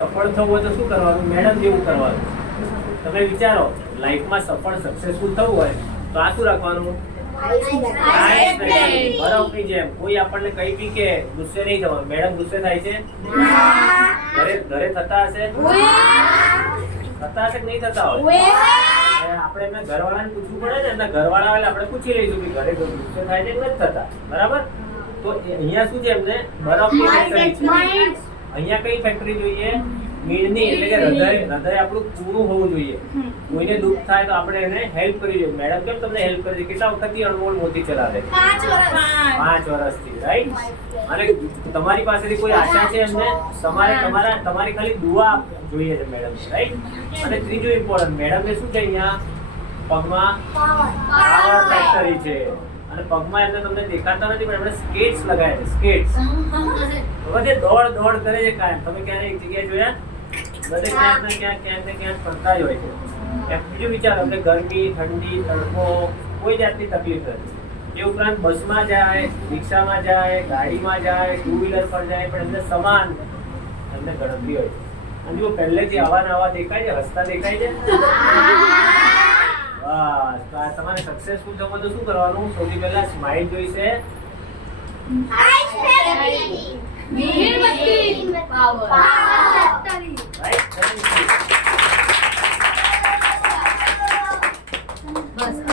સફળ થવું હોય તો શું કરવાનું? મેડમ જેવું કરવાનું. તમે વિચારો લાઈફમાં સફળ સક્સેસફુલ થવું હોય તો આ શું રાખવાનું? બરફની જેમ. કોઈ આપણને કઈ બી કે ગુસ્સે નહીં થવાનું. મેડમ ગુસ્સે થાય છે? ઘરે થતા હશે? થતા હશે કે નહીં થતા હોય? આપણે એમના ઘરવાળાને પૂછવું પડે ને. એમના ઘરવાળા હોય આપણે પૂછી લઈશું કે ઘરે ગુસ્સે થાય છે કે નથી થતા. બરાબર? તો અહીંયા શું છે? એમને બરફની ફેક્ટરી છે. અહીંયા કઈ ફેક્ટરી જોઈએ? મીણની. એટલે કે હૃદય આપણું પૂરું હોવું જોઈએ. કોઈને દુઃખ થાય તો આપણે એને હેલ્પ કરવી જોઈએ. મેડમ કેમ તમને હેલ્પ કરી? કેટલા વખતથી અણમોલ મોતી ચલાવે? 5 વર્ષથી. રાઈટ? અને તમારી પાસેથી કોઈ આશા છે એમને? તમારી ખાલી દુઆ જોઈએ છે મેડમ. રાઈટ? અને ત્રીજું ઇમ્પોર્ટન્ટ, મેડમને શું છે? અહીંયા પગમાં પાવર ફેક્ટરી છે. અને પગમાં એમને તમને દેખાતા નથી પણ એમણે સ્કેટ્સ લગાવ્યા છે. સ્કેટ્સ બધે દોડ કરે છે કાયમ. તમે ક્યારે એક જગ્યાએ જોયા? બધે ક્યાંક ને ક્યાંક ફરતા જ હોય છે. બીજું વિચારો, એટલે ગરમી, ઠંડી, તડકો કોઈ જાતની તકલીફ નથી. એ ઉપરાંત બસમાં જાય, રિક્ષામાં જાય, ગાડીમાં જાય, ટુ વ્હીલર પર જાય, પણ એમને સમાન એમને ગણતરી હોય છે. અને જો પહેલેથી આવા ને આવા દેખાય છે, હસતા દેખાય છે. બસ, તો આ તમારે સક્સેસફુલ થવું તો શું કરવાનું? સૌથી પહેલા સ્માઇલ જોઈશે. Right?